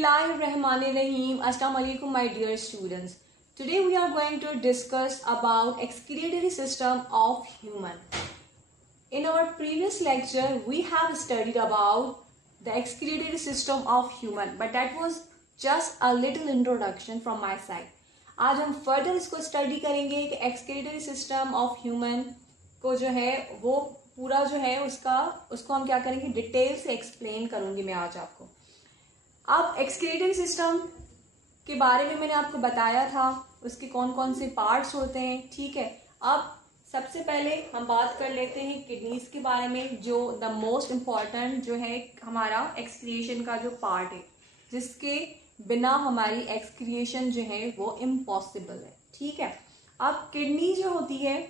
Bismillahirrahmanirrahim. Assalamu alaikum, my dear students. Today we are going to discuss about excretory system of human. In our previous lecture, we have studied about the excretory system of human, but that was just a little introduction from my side. आज हम further इसको study करेंगे कि excretory system of human को जो है वो पूरा जो है उसको हम क्या करेंगे, डिटेल से एक्सप्लेन करूंगी मैं आज आपको. अब एक्सक्रीटरी सिस्टम के बारे में मैंने आपको बताया था, उसके कौन कौन से पार्ट्स होते हैं. ठीक है, अब सबसे पहले हम बात कर लेते हैं किडनीज के बारे में, जो द मोस्ट इम्पॉर्टेंट जो है हमारा एक्सक्रिएशन का जो पार्ट है, जिसके बिना हमारी एक्सक्रिएशन जो है वो इम्पॉसिबल है. ठीक है, अब किडनी जो होती है,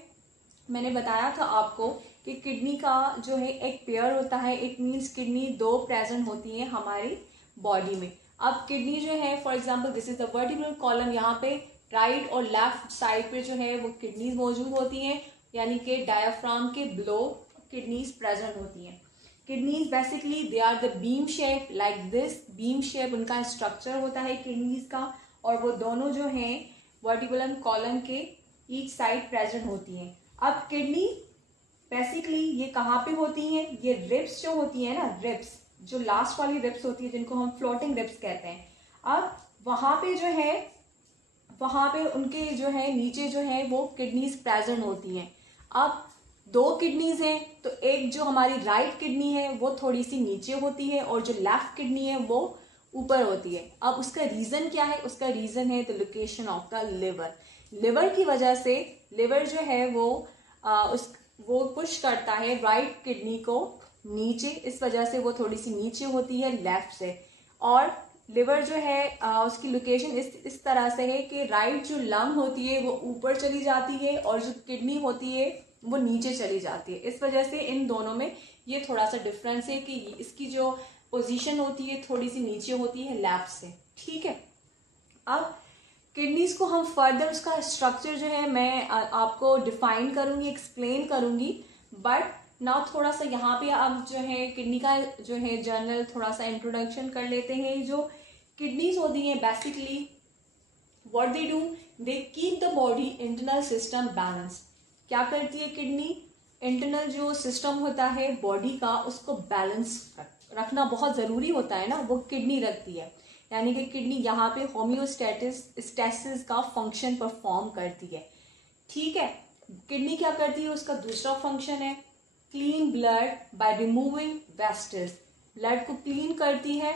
मैंने बताया था आपको कि किडनी का जो है एक पेयर होता है. इट मीन्स किडनी दो प्रेजेंट होती हैं हमारी बॉडी में. अब किडनी जो है, for example this is the vertebral column, यहाँ पे राइट और लेफ्ट साइड पे जो है वो किडनीज मौजूद होती हैं, यानी कि डायफ्राम के बिलो किडनीज प्रेजेंट होती हैं. Kidneys basically they are the bean shape, like this bean shape उनका स्ट्रक्चर होता है किडनीज का, और वो दोनों जो हैं वर्टिब्रल कॉलम के ईच साइड प्रेजेंट होती हैं. अब किडनी बेसिकली ये कहाँ पे होती हैं, ये रिब्स जो होती है ना, रिब्स जो लास्ट वाली रिब्स होती है जिनको हम फ्लोटिंग रिब्स कहते हैं. अब वहां पे जो है, वहां पे उनके जो है नीचे जो है वो किडनीज प्रेजेंट होती हैं. अब दो किडनीज हैं, तो एक जो हमारी राइट किडनी है वो थोड़ी सी नीचे होती है और जो लेफ्ट किडनी है वो ऊपर होती है. अब उसका रीजन क्या है, उसका रीजन है the location of the liver. Liver की वजह से लिवर जो है वो पुश करता है राइट किडनी को नीचे, इस वजह से वो थोड़ी सी नीचे होती है लेफ्ट से. और लिवर जो है उसकी लोकेशन इस तरह से है कि राइट जो लंग होती है वो ऊपर चली जाती है और जो किडनी होती है वो नीचे चली जाती है. इस वजह से इन दोनों में ये थोड़ा सा डिफरेंस है कि इसकी जो पोजीशन होती है थोड़ी सी नीचे होती है लेफ्ट से. ठीक है, अब किडनीज को हम फर्दर उसका स्ट्रक्चर जो है मैं आपको डिफाइन करूंगी, एक्सप्लेन करूंगी, बट नाउ थोड़ा सा यहाँ पे अब जो है किडनी का जो है जनरल थोड़ा सा इंट्रोडक्शन कर लेते हैं. जो किडनीज होती हैं basically what they do, they keep the body internal system balance. क्या करती है किडनी, इंटरनल जो सिस्टम होता है बॉडी का उसको बैलेंस रखना बहुत जरूरी होता है ना, वो किडनी रखती है. यानी कि किडनी यहाँ पे होम्योस्टैसिस का फंक्शन परफॉर्म करती है. ठीक है, किडनी क्या करती है, उसका दूसरा फंक्शन है clean blood by removing wastage. Blood को क्लीन करती है.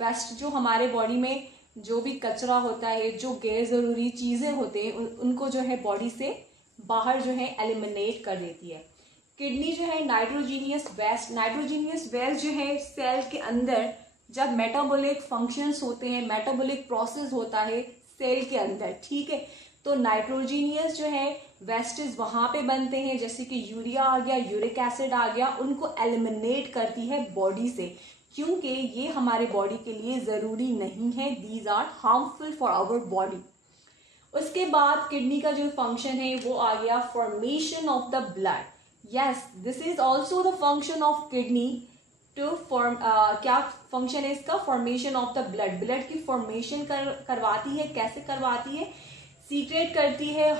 वेस्ट जो हमारे बॉडी में जो भी कचरा होता है, जो गैर जरूरी चीजें होते हैं, उनको जो है बॉडी से बाहर जो है एलिमिनेट कर देती है. किडनी जो है नाइट्रोजीनियस वेस्ट जो है सेल के अंदर जब मेटाबॉलिक फंक्शंस होते हैं, मेटाबॉलिक प्रोसेस होता है सेल के अंदर, ठीक है, तो नाइट्रोजीनियस जो है वेस्टेज वहां पे बनते हैं, जैसे कि यूरिया आ गया, यूरिक एसिड आ गया, उनको एलिमिनेट करती है बॉडी से, क्योंकि ये हमारे बॉडी के लिए जरूरी नहीं है. These are harmful for our body. उसके बाद किडनी का जो फंक्शन है वो आ गया formation of the blood. Yes, this is also the function of kidney to form. क्या फंक्शन है इसका, formation of the blood. Blood की फॉर्मेशन करवाती है. कैसे करवाती है, सीक्रेट करती है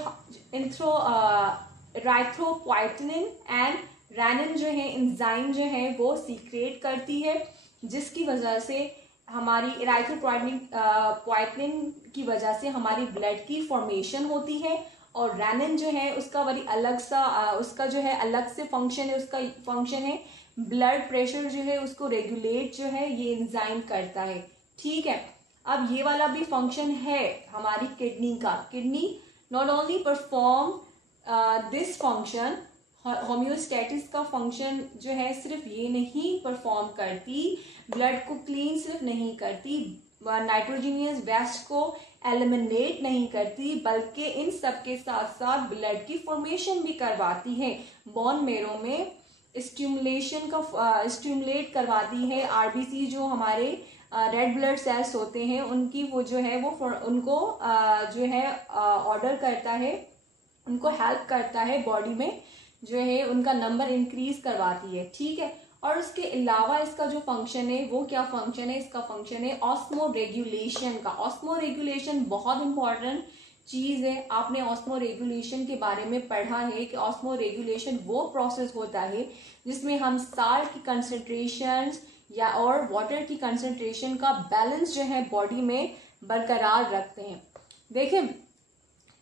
इरिथ्रोपोइटिन एंड रेनिन जो है एंजाइम जो है वो सीक्रेट करती है, जिसकी वजह से हमारी इरिथ्रोपोइटिन की वजह से हमारी ब्लड की फॉर्मेशन होती है. और रेनिन जो है उसका बड़ी अलग सा उसका जो है अलग से फंक्शन है. उसका फंक्शन है ब्लड प्रेशर जो है उसको रेगुलेट जो है ये एंजाइम करता है. ठीक है, अब ये वाला भी फंक्शन है हमारी किडनी का. Kidney not only perform this function, homeostasis का फंक्शन जो है सिर्फ ये नहीं परफॉर्म करती, ब्लड को क्लीन सिर्फ नहीं करती, नाइट्रोजीनियस वेस्ट को एलिमिनेट नहीं करती, बल्कि इन सब के साथ साथ ब्लड की फॉर्मेशन भी करवाती है. बोन मेरो में स्टिमुलेट करवाती है. आरबीसी जो हमारे रेड ब्लड सेल्स होते हैं उनकी वो जो है वो उनको जो है ऑर्डर करता है, उनको हेल्प करता है बॉडी में जो है उनका नंबर इंक्रीज करवाती है. ठीक है, और उसके अलावा इसका जो फंक्शन है वो क्या फंक्शन है, इसका फंक्शन है ऑस्मो रेगुलेशन का। ऑस्मो रेगुलेशन बहुत इंपॉर्टेंट चीज है। आपने ऑस्मो रेगुलेशन के बारे में पढ़ा है कि ऑस्मो रेगुलेशन वो प्रोसेस होता है जिसमें हम साल्ट की कंसंट्रेशन या और वाटर की कंसंट्रेशन का बैलेंस जो है बॉडी में बरकरार रखते हैं। देखिए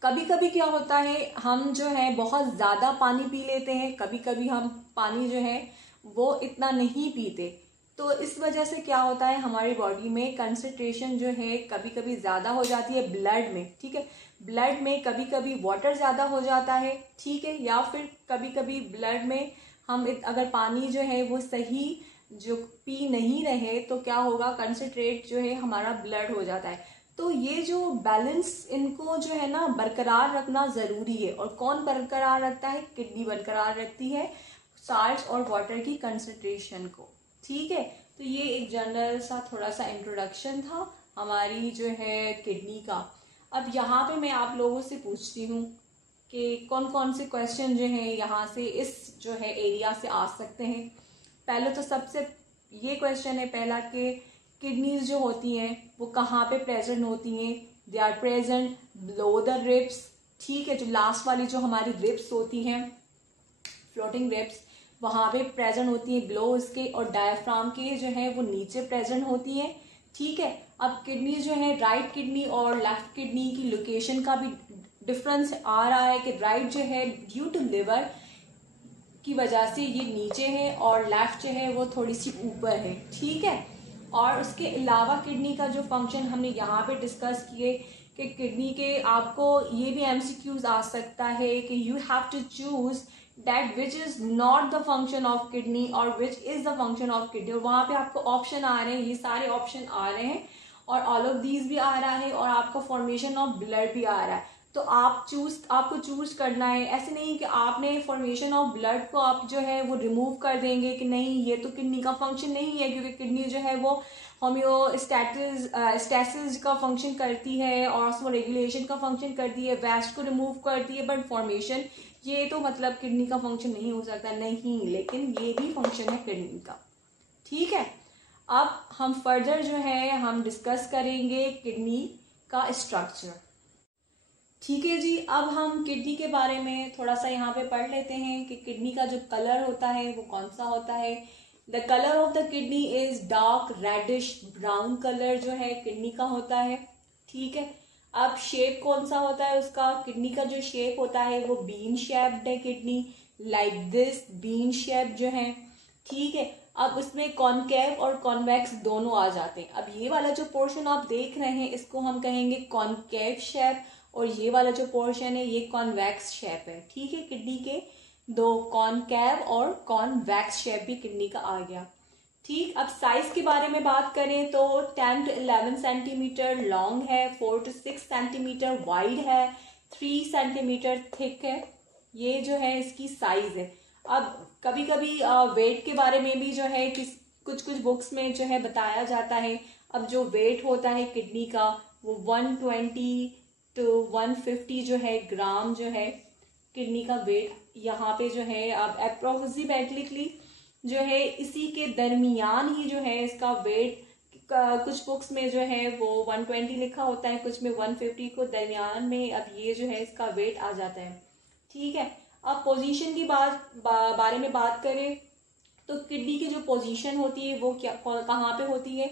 कभी कभी क्या होता है, हम जो है बहुत ज़्यादा पानी पी लेते हैं, कभी कभी हम पानी जो है वो इतना नहीं पीते, तो इस वजह से क्या होता है हमारी बॉडी में कंसंट्रेशन जो है कभी कभी ज़्यादा हो जाती है ब्लड में, ठीक है। ब्लड में कभी कभी वाटर ज़्यादा हो जाता है, ठीक है, या फिर कभी कभी ब्लड में हम अगर पानी जो है वो सही जो पी नहीं रहे तो क्या होगा, कंसंट्रेट जो है हमारा ब्लड हो जाता है। तो ये जो बैलेंस इनको जो है ना बरकरार रखना ज़रूरी है। और कौन बरकरार रखता है, किडनी बरकरार रखती है साल्ट और वाटर की कंसंट्रेशन को, ठीक है। तो ये एक जनरल सा थोड़ा सा इंट्रोडक्शन था हमारी जो है किडनी का। अब यहाँ पे मैं आप लोगों से पूछती हूँ कि कौन कौन से क्वेश्चन जो है यहाँ से इस जो है एरिया से आ सकते हैं। पहले तो सबसे ये क्वेश्चन है पहला कि किडनीज जो होती हैं वो कहाँ पे प्रेजेंट होती हैं। They are present below the ribs, ठीक है। जो लास्ट वाली जो हमारी रिब्स होती हैं, फ्लोटिंग रिब्स, वहाँ पे प्रेजेंट होती है बिलो इसके, और डायफ्राम के जो है वो नीचे प्रेजेंट होती है, ठीक है। अब किडनी जो है राइट किडनी और लेफ्ट किडनी की लोकेशन का भी डिफरेंस आ रहा है कि राइट जो है ड्यू टू लिवर की वजह से ये नीचे है और लेफ्ट जो है वो थोड़ी सी ऊपर है, ठीक है। और उसके अलावा किडनी का जो फंक्शन हमने यहाँ पे डिस्कस किए कि किडनी के आपको ये भी एमसीक्यूज आ सकता है कि you have to choose that which is not the function of kidney और which is the function of kidney. और वहाँ पे आपको ऑप्शन आ रहे हैं, ये सारे ऑप्शन आ रहे हैं और ऑल ऑफ दीज भी आ रहा है और आपको फॉर्मेशन ऑफ ब्लड भी आ रहा है। तो आपको चूज करना है। ऐसे नहीं कि आपने फॉर्मेशन ऑफ ब्लड को आप जो है वो रिमूव कर देंगे कि नहीं ये तो किडनी का फंक्शन नहीं है, क्योंकि किडनी जो है वो होम्योस्टैसिस का फंक्शन करती है और ऑस्मो रेगुलेशन का फंक्शन करती है, वेस्ट को रिमूव करती है, बट फॉर्मेशन ये तो मतलब किडनी का फंक्शन नहीं हो सकता, नहीं, लेकिन ये भी फंक्शन है किडनी का, ठीक है। अब हम फर्दर जो है हम डिस्कस करेंगे किडनी का स्ट्रक्चर, ठीक है जी। अब हम किडनी के बारे में थोड़ा सा यहाँ पे पढ़ लेते हैं कि किडनी का जो कलर होता है वो कौन सा होता है। The colour of the kidney is dark reddish brown colour जो है किडनी का होता है, ठीक है। अब शेप कौन सा होता है उसका, किडनी का जो शेप होता है वो बीन शेप्ड है kidney, like this bean shape जो है, ठीक है। अब उसमें कॉनकेव और कॉन्वेक्स दोनों आ जाते हैं। अब ये वाला जो पोर्शन आप देख रहे हैं इसको हम कहेंगे कॉनकेव शेप और ये वाला जो पोर्शन है ये कॉन्वेक्स शेप है, ठीक है। किडनी के दो कॉनकेव और कॉन्वेक्स शेप भी किडनी का आ गया, ठीक। अब साइज के बारे में बात करें तो 10 to 11 सेंटीमीटर लॉन्ग है, 4 to 6 सेंटीमीटर वाइड है, 3 सेंटीमीटर थिक है, ये जो है इसकी साइज है। अब कभी कभी वेट के बारे में भी जो है कुछ कुछ बुक्स में जो है बताया जाता है। अब जो वेट होता है किडनी का वो 120 to 150 जो है ग्राम जो है किडनी का वेट यहाँ पे जो है। अब अप्रोक्सीमेटली जो है इसी के दरमियान ही जो है इसका वेट, कुछ बुक्स में जो है वो 120 लिखा होता है, कुछ में 150 को दरमियान में अब ये जो है इसका वेट आ जाता है, ठीक है। अब पोजीशन की बारे में बात करें तो किडनी की जो पोजीशन होती है वो कहाँ पे होती है,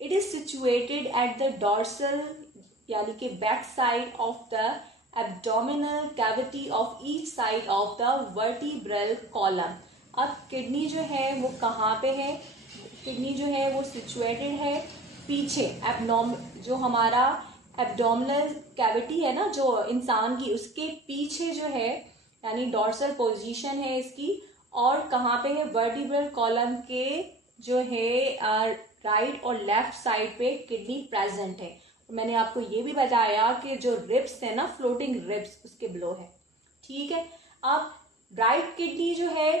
it is situated at the dorsal यानी कि back side of the abdominal cavity of each side of the vertebral column. अब किडनी जो है वो कहाँ पे है, किडनी जो है वो सिचुएटेड है पीछे, जो हमारा एब्डोमिनल कैविटी है ना जो इंसान की, उसके पीछे जो है यानी डॉर्सल पोजीशन है इसकी। और कहाँ पे है, वर्टिब्रल कॉलम के जो है राइट और लेफ्ट साइड पे किडनी प्रेजेंट है। मैंने आपको ये भी बताया कि जो रिब्स है ना, फ्लोटिंग रिब्स, उसके बिलो है, ठीक है। अब राइट किडनी जो है,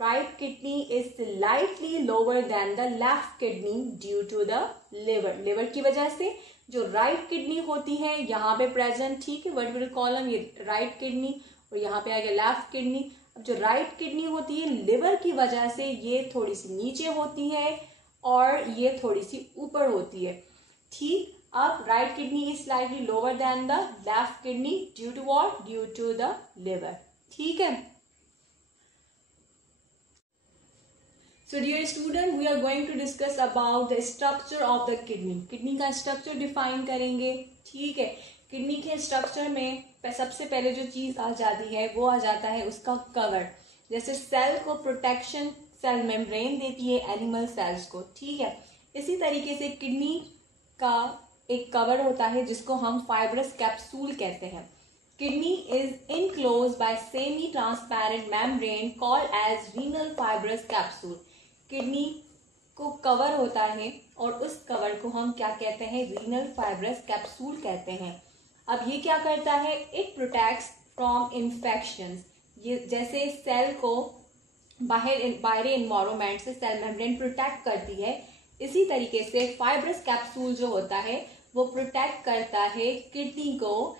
right kidney is slightly lower than the left kidney due to the liver की वजह से जो राइट किडनी होती है यहाँ पे प्रेजेंट, ठीक है। वर्टिब्रल कॉलम ये राइट किडनी और यहाँ पे आ गया लेफ्ट किडनी। अब जो राइट किडनी होती है लिवर की वजह से ये थोड़ी सी नीचे होती है और ये थोड़ी सी ऊपर होती है। ठीक, अब right kidney is slightly lower than the left kidney due to what, due to the liver. ठीक है। So dear student, we are going to discuss about the structure of the kidney. Kidney का structure define करेंगे। ठीक है, kidney के structure में सबसे पहले जो चीज आ जाती है वो आ जाता है उसका कवर। जैसे सेल को प्रोटेक्शन सेल मेम्ब्रेन देती है एनिमल सेल्स को। ठीक है, इसी तरीके से किडनी का एक कवर होता है जिसको हम फाइब्रस कैप्सूल कहते हैं। Kidney is enclosed by semi transparent membrane called as renal fibrous capsule. Kidney को कवर होता है और उस कवर को हम क्या कहते हैं, रीनल फाइब्रस कैप्सूल कहते हैं। अब ये क्या करता है, इट प्रोटेक्ट्स फ्रॉम इन्फेक्शंस। ये जैसे सेल को बाहरी एनवायरनमेंट से सेल मेम्ब्रेन प्रोटेक्ट करती है, इसी तरीके से फाइब्रस कैप्सूल जो होता है वो प्रोटेक्ट करता है किडनी को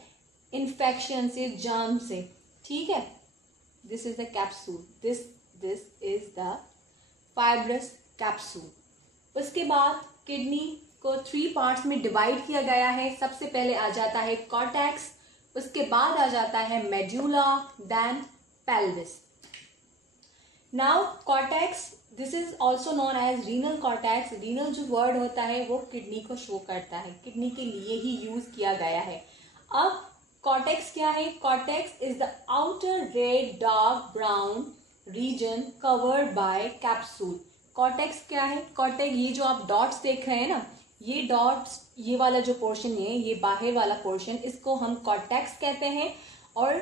इन्फेक्शन से, जर्म से। ठीक है, this is the capsule, this is the fibrous capsule. उसके बाद किडनी को 3 पार्ट्स में डिवाइड किया गया है। सबसे पहले आ जाता है कॉर्टेक्स, उसके बाद आ जाता है medulla, then pelvis. Now cortex, this is also known as renal cortex. Renal जो वर्ड होता है वो किडनी को शो करता है, किडनी के लिए ही यूज किया गया है। अब कॉर्टेक्स क्या है, cortex is the outer red dark brown region covered by capsule. Cortex क्या है, कॉर्टेक्स ये जो आप डॉट्स देख रहे हैं ना, ये डॉट्स, ये वाला जो पोर्शन है, ये बाहर वाला पोर्शन, इसको हम कॉर्टेक्स कहते हैं और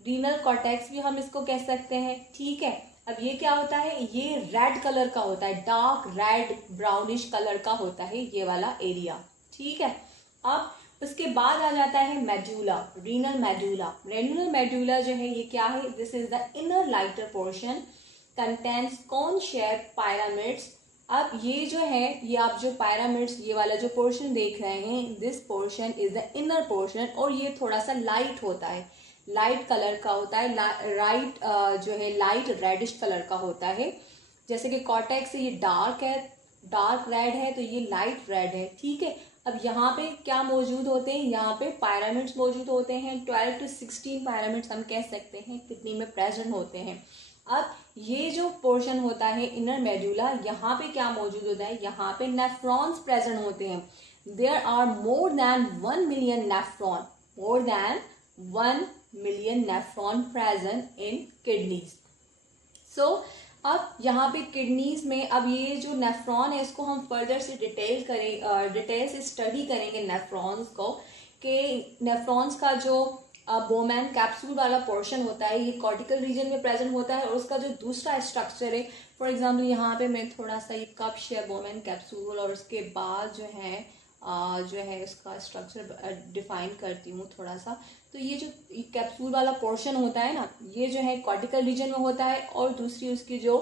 रीनल कॉर्टेक्स भी हम इसको कह सकते हैं। ठीक है, अब ये क्या होता है, ये रेड कलर का होता है, डार्क रेड ब्राउनिश कलर का होता है ये वाला एरिया। ठीक है, अब उसके बाद आ जाता है medulla, renal medulla. Renal medulla जो है ये क्या है, this is the inner lighter portion contains cone shape pyramids. अब ये जो है, ये आप जो पिरामिड्स, ये वाला जो पोर्शन देख रहे हैं, this portion is the inner portion और ये थोड़ा सा लाइट होता है, लाइट कलर का होता है, राइट जो है लाइट रेडिश कलर का होता है। जैसे कि कॉर्टेक्स ये डार्क है, डार्क रेड है, तो ये लाइट रेड है। ठीक है, अब यहाँ पे क्या मौजूद होते हैं, यहाँ पे पिरामिड्स मौजूद होते हैं। 12 to 16 पिरामिड्स हम कह सकते हैं किडनी में प्रेजेंट होते हैं। अब ये जो पोर्शन होता है इनर मेडुला, यहाँ पे क्या मौजूद होता है, यहाँ पे नेफ्रॉन्स प्रेजेंट होते हैं। There are more than 1 million nephron, more than 1 million nephron present in kidneys. So अब यहाँ पे किडनीज में, अब ये जो नेफ्रॉन है इसको हम फर्दर से डिटेल से स्टडी करेंगे नेफ्रॉन्स को, कि नेफ्रॉन्स का जो बोमैन कैप्सूल वाला पोर्शन होता है ये कॉर्टिकल रीजन में प्रेजेंट होता है और उसका जो दूसरा स्ट्रक्चर है, फॉर एग्जांपल यहाँ पे मैं थोड़ा सा ये कप शेप बोमैन कैप्सूल और उसके बाद जो है उसका स्ट्रक्चर डिफाइन करती हूँ थोड़ा सा। तो ये जो कैप्सूल वाला पोर्शन होता है ना, ये जो है कॉर्टिकल रीजन में होता है और दूसरी उसकी जो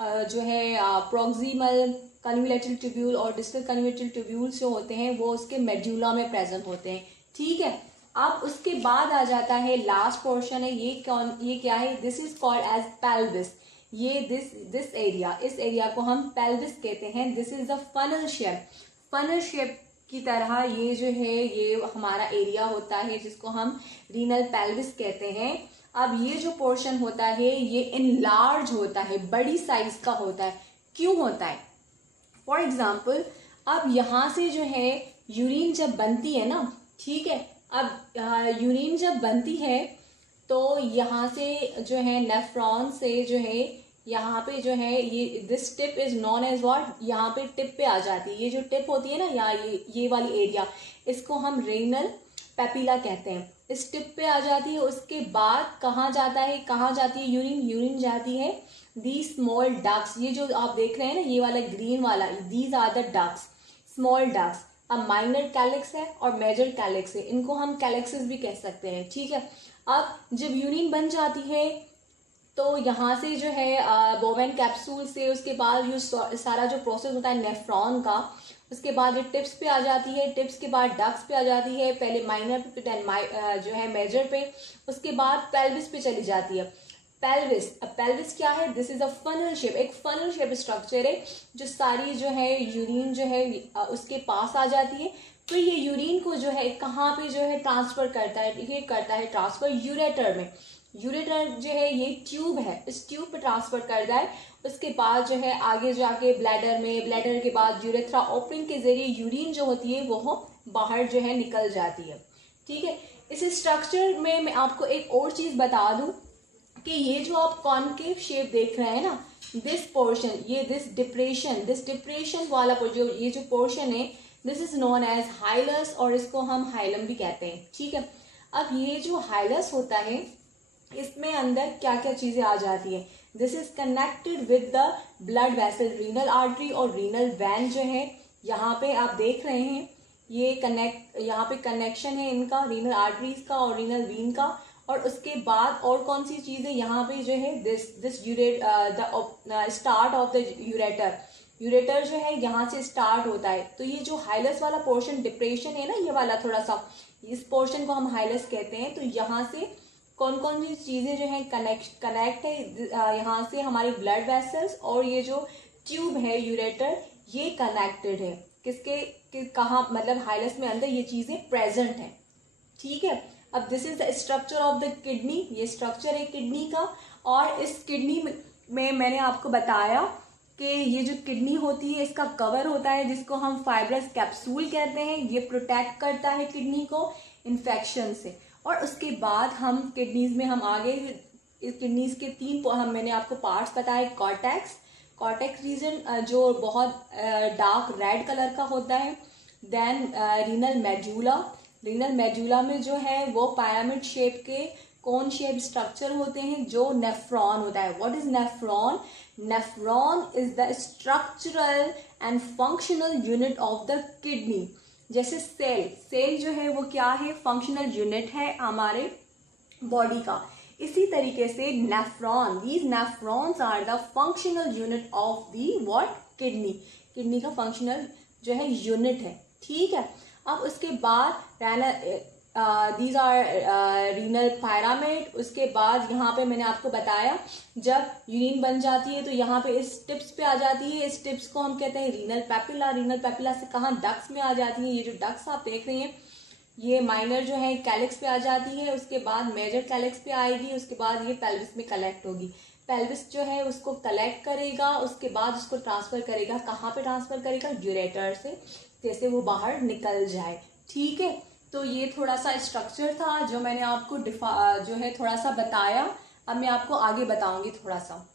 है प्रॉक्सिमल कन्वोल्यूटिव ट्यूब्यूल और डिस्टल कन्वोल्यूटिव ट्यूब्यूल्स जो होते हैं वो उसके मेडुला में प्रेजेंट होते हैं। ठीक है, अब उसके बाद आ जाता है लास्ट पोर्शन है, ये क्या है, this is called as pelvis. ये दिस एरिया, इस एरिया को हम पेल्विस कहते हैं। This is the funnel shape, funnel shape की तरह ये जो है ये हमारा एरिया होता है जिसको हम रीनल पेल्विस कहते हैं। अब ये जो पोर्शन होता है ये इनलार्ज होता है, बड़ी साइज का होता है। क्यों होता है, फॉर एग्जाम्पल अब यहाँ से जो है यूरिन जब बनती है ना, ठीक है, अब यूरिन जब बनती है तो यहाँ से जो है नेफ्रॉन से जो है यहाँ पे जो है ये this tip is known as what, यहाँ पे टिप पे आ जाती है, ये जो टिप होती है ना यहाँ ये वाली एरिया, इसको हम रेनल पेपिला कहते हैं। इस टिप पे आ जाती है, उसके बाद कहाँ जाता है, कहाँ जाती है यूरिन जाती है दी स्मॉल डक्ट्स। ये जो आप देख रहे हैं ना ये वाला ग्रीन वाला, these are the ducts, small ducts. अब माइनर कैलिक्स है और मेजर कैलिक्स है, इनको हम कैलिक्सेस भी कह सकते हैं। ठीक है, अब जब यूरिन बन जाती है तो यहाँ से जो है बोवेन कैप्सूल से उसके बाद जो सारा जो प्रोसेस होता है नेफ्रॉन का, उसके बाद ये टिप्स पे आ जाती है, टिप्स के बाद डक्ट्स पे आ जाती है, पहले माइनर पे देन जो है मेजर पे, उसके बाद पेल्विस पे चली जाती है। पेल्विस, पेल्विस क्या है? This is a funnel shape, एक फनल शेप स्ट्रक्चर है जो सारी जो है यूरिन जो है उसके पास आ जाती है। फिर ये यूरिन को जो है कहाँ पे जो है ट्रांसफर करता है? ये करता है ट्रांसफर यूरेटर में। यूरेटर जो है ये ट्यूब है, इस ट्यूब पे ट्रांसफर करता है। उसके बाद जो है आगे जाके ब्लैडर में, ब्लैडर के बाद यूरेथ्रा ओपनिंग के जरिए यूरिन जो होती है वो बाहर जो है निकल जाती है। ठीक है, इस स्ट्रक्चर में मैं आपको एक और चीज बता दूं कि ये जो आप कॉनकेव शेप देख रहे हैं ना, दिस पोर्शन, ये दिस डिप्रेशन वाला ये जो पोर्शन है, दिस इज नोन एज हाइलस, और इसको हम हाइलम भी कहते हैं। ठीक है, अब ये जो हाइलस होता है इसमें अंदर क्या क्या चीजें आ जाती है? This is connected with the blood vessel, renal artery और रीनल वैन जो है यहाँ पे आप देख रहे हैं, ये यहाँ पे कनेक्शन है इनका, रीनल आर्टरीज का और रीनल वीन का। और उसके बाद और कौन सी चीज है यहाँ पे जो है, this urate the start of the ureter जो है यहाँ से स्टार्ट होता है। तो ये जो हाइलस वाला पोर्शन डिप्रेशन है ना, ये वाला थोड़ा सा, इस पोर्शन को हम हाइलस कहते हैं। तो यहाँ से कौन कौन सी चीजें जो है कनेक्ट है, यहाँ से हमारे ब्लड वेसल्स और ये जो ट्यूब है यूरेटर, ये कनेक्टेड है किसके कहाँ, मतलब हाइलस में अंदर ये चीजें प्रेजेंट है। ठीक है, अब this is the structure of the kidney, ये स्ट्रक्चर है किडनी का। और इस किडनी में मैंने आपको बताया कि ये जो किडनी होती है इसका कवर होता है जिसको हम फाइब्रस कैप्सूल कहते हैं, ये प्रोटेक्ट करता है किडनी को इन्फेक्शन से। और उसके बाद हम किडनीज में हम आगे, इस किडनीज के मैंने आपको पार्ट्स बताए, कॉर्टेक्स रीजन जो बहुत डार्क रेड कलर का होता है। देन रीनल मेडुला में जो है वो पिरामिड शेप के कोन शेप स्ट्रक्चर होते हैं जो नेफ्रॉन होता है। What is nephron? Nephron is the structural and functional unit of the kidney. जैसे सेल जो है वो क्या है? फंक्शनल यूनिट है हमारे बॉडी का। इसी तरीके से nephron, these nephrons are the functional unit of the what? Kidney का फंक्शनल जो है यूनिट है। ठीक है, अब उसके बाद दीज आर रीनल पिरामिड। उसके बाद यहाँ पे मैंने आपको बताया जब यूरिन बन जाती है तो यहाँ पे इस टिप्स पे आ जाती है, इस टिप्स को हम कहते हैं रीनल पेपिला। रीनल पेपिला से कहाँ? डक्स में आ जाती है। ये जो डक्स आप देख रहे हैं ये माइनर जो है कैलिक्स पे आ जाती है, उसके बाद मेजर कैलिक्स पे आएगी, उसके बाद ये पेल्विस में कलेक्ट होगी। पेल्विस जो है उसको कलेक्ट करेगा, उसके बाद उसको ट्रांसफर करेगा, कहाँ पे ट्रांसफर करेगा? यूरेटर से, जैसे वो बाहर निकल जाए। ठीक है, तो ये थोड़ा सा स्ट्रक्चर था जो मैंने आपको जो है थोड़ा सा बताया। अब मैं आपको आगे बताऊंगी थोड़ा सा।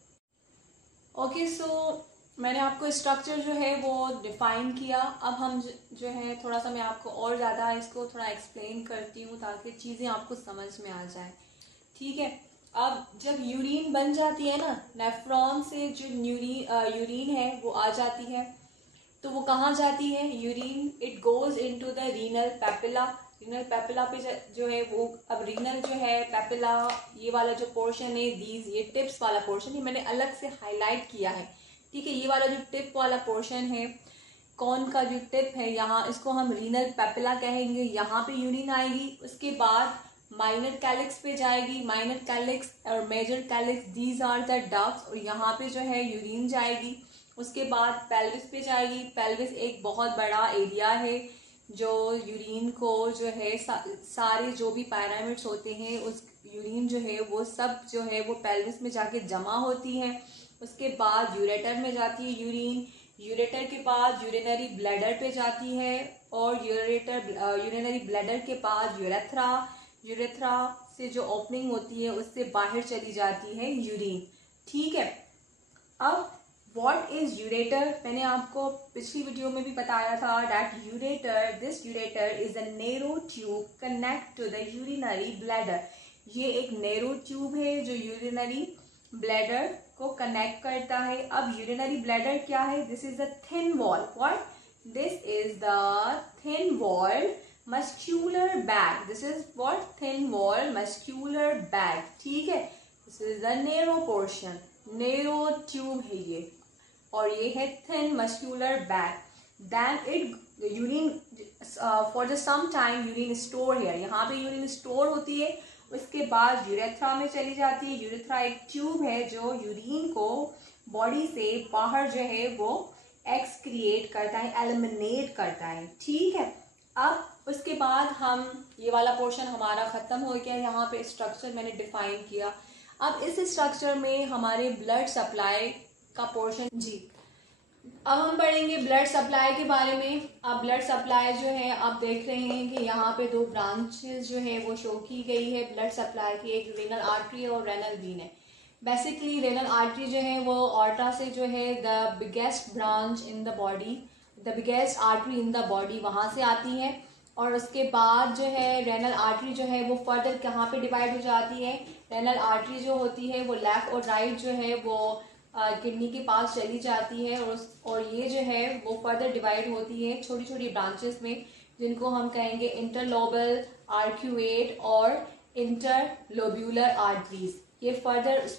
ओके, सो मैंने आपको स्ट्रक्चर जो है वो डिफाइन किया। अब हम जो है थोड़ा सा मैं आपको और ज़्यादा इसको थोड़ा एक्सप्लेन करती हूँ ताकि चीज़ें आपको समझ में आ जाए। ठीक है, अब जब यूरिन बन जाती है ना, नेफ्रॉन से जो यूरिन है वो आ जाती है, तो वो कहाँ जाती है urine? It goes into the renal papilla. Renal papilla पे जो है वो, अब रीनल जो है पेपिला, ये वाला जो पोर्शन है, ये टिप्स वाला पोर्शन है, मैंने अलग से हाईलाइट किया है। ठीक है, ये वाला जो टिप वाला पोर्शन है, कौन का जो टिप है यहाँ, इसको हम रीनल पेपिला कहेंगे। यहाँ पे यूरिन आएगी, उसके बाद माइनर कैलिक्स पे जाएगी, माइनर कैलिक्स और major calyx, these are the ducts, और यहाँ पे जो है यूरिन जाएगी। उसके बाद पेल्विस पे जाएगी। पेल्विस एक बहुत बड़ा एरिया है जो यूरिन को जो है सारे जो भी पिरामिड्स होते हैं उस यूरिन जो है वो सब जो है वो पेल्विस में जाके जमा होती है। उसके बाद यूरेटर में जाती है यूरिन, यूरेटर के बाद यूरिनरी ब्लैडर पे जाती है, और यूरिनरी ब्लैडर के बाद यूरेथ्रा से जो ओपनिंग होती है उससे बाहर चली जाती है यूरिन। ठीक है, अब व्हाट इज यूरेटर? मैंने आपको पिछली वीडियो में भी बताया था that this ureter is a narrow tube connect to the urinary bladder. ये एक नैरो ट्यूब है जो यूरिनरी ब्लैडर को कनेक्ट करता है। अब यूरिनरी ब्लैडर क्या है? This is the thin wall. What? This is the thin wall muscular bag. This is what? Thin wall muscular bag. ठीक है, this is the narrow portion, narrow tube है ये, और ये है thin muscular bag. Then urine for the some time urine store है, यहाँ पे यूरिन स्टोर होती है उसके बाद यूरेथ्रा में चली जाती है। यूरेथ्रा एक ट्यूब है जो यूरिन को बॉडी से बाहर जो है वो एक्सक्रिएट करता है, एलिमिनेट करता है। ठीक है, अब उसके बाद हम ये वाला पोर्शन हमारा ख़त्म हो गया। यहाँ पे स्ट्रक्चर मैंने डिफाइन किया। अब इस स्ट्रक्चर में हमारे ब्लड सप्लाई का पोर्शन जी, अब हम पढ़ेंगे ब्लड सप्लाई के बारे में। अब ब्लड सप्लाई जो है आप देख रहे हैं कि यहाँ पे दो ब्रांचेस जो है वो शो की गई है ब्लड सप्लाई की, एक रेनल आर्टरी है और रेनल वीन है। बेसिकली रेनल आर्टरी जो है वो ऑर्टा से जो है the biggest branch in the body, the biggest artery in the body, वहाँ से आती है। और उसके बाद जो है रेनल आर्टरी जो है वो फर्दर कहाँ पे डिवाइड हो जाती है। रेनल आर्टरी जो होती है वो लेफ्ट और राइट जो है वो किडनी के पास चली जाती है और ये जो है वो फर्दर डिवाइड होती है छोटी छोटी ब्रांचेस में, जिनको हम कहेंगे इंटरलोबल, आर्क्यूएट और इंटरलोब्यूलर आर्टरीज। ये फर्दर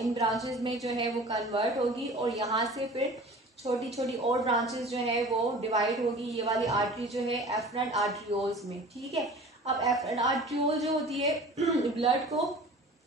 इन ब्रांचेस में जो है वो कन्वर्ट होगी और यहाँ से फिर छोटी छोटी और ब्रांचेस जो है वो डिवाइड होगी ये वाली आर्टरी जो है एफरेंट आर्ट्रियोल्स में। ठीक है, अब एफरेंट आर्ट्रियोल जो होती है ब्लड को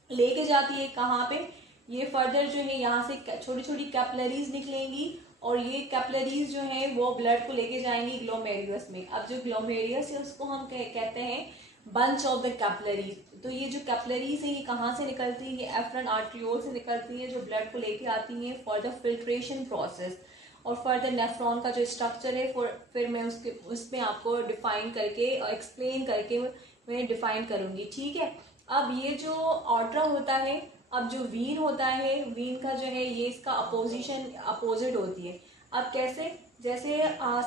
लेके जाती है कहाँ पे, ये फर्दर जो है यहाँ से छोटी छोटी कैपिलरीज निकलेंगी और ये कैपिलरीज जो है वो ब्लड को लेके जाएंगी ग्लोमेरुलस में। अब जो ग्लोमेरुलस है उसको हम कहते हैं बंच ऑफ द कैपिलरीज। तो ये जो कैपिलरीज है ये कहाँ से निकलती है, ये एफरेंट आर्ट्रियोल से निकलती है जो ब्लड को लेके आती है फॉर द फिल्ट्रेशन प्रोसेस। और फर्दर नेफ्रॉन का जो स्ट्रक्चर है फिर मैं उसमें आपको डिफाइन करके और एक्सप्लेन करके मैं डिफाइन करूंगी। ठीक है, अब ये जो ऑर्ट्रा होता है, अब जो वीन होता है, वीन का जो है ये इसका अपोजिट होती है। अब कैसे, जैसे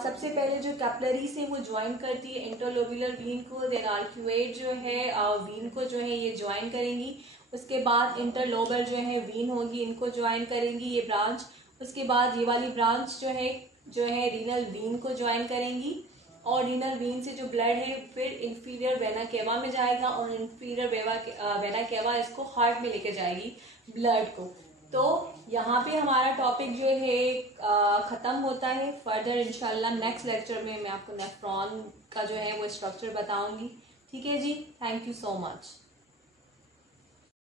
सबसे पहले जो कैपिलरी से वो ज्वाइन करती है इंटरलोब्यूलर वीन को, देन आर्क्यूएट जो है वीन को जो है ये ज्वाइन करेंगी। उसके बाद इंटरलोबल जो है वीन होगी, इनको ज्वाइन करेंगी ये ब्रांच। उसके बाद ये वाली ब्रांच जो है रीनल वीन को ज्वाइन करेंगी और रीनल वीन से जो ब्लड है फिर इंफीरियर वेना केवा में जाएगा और इंफीरियर वेना केवा इसको हार्ट में लेके जाएगी ब्लड को। तो यहाँ पे हमारा टॉपिक जो है ख़त्म होता है। फर्दर इंशाल्लाह नेक्स्ट लेक्चर में मैं आपको नेफ्रॉन का जो है वो स्ट्रक्चर बताऊंगी। ठीक है जी, थैंक यू सो मच।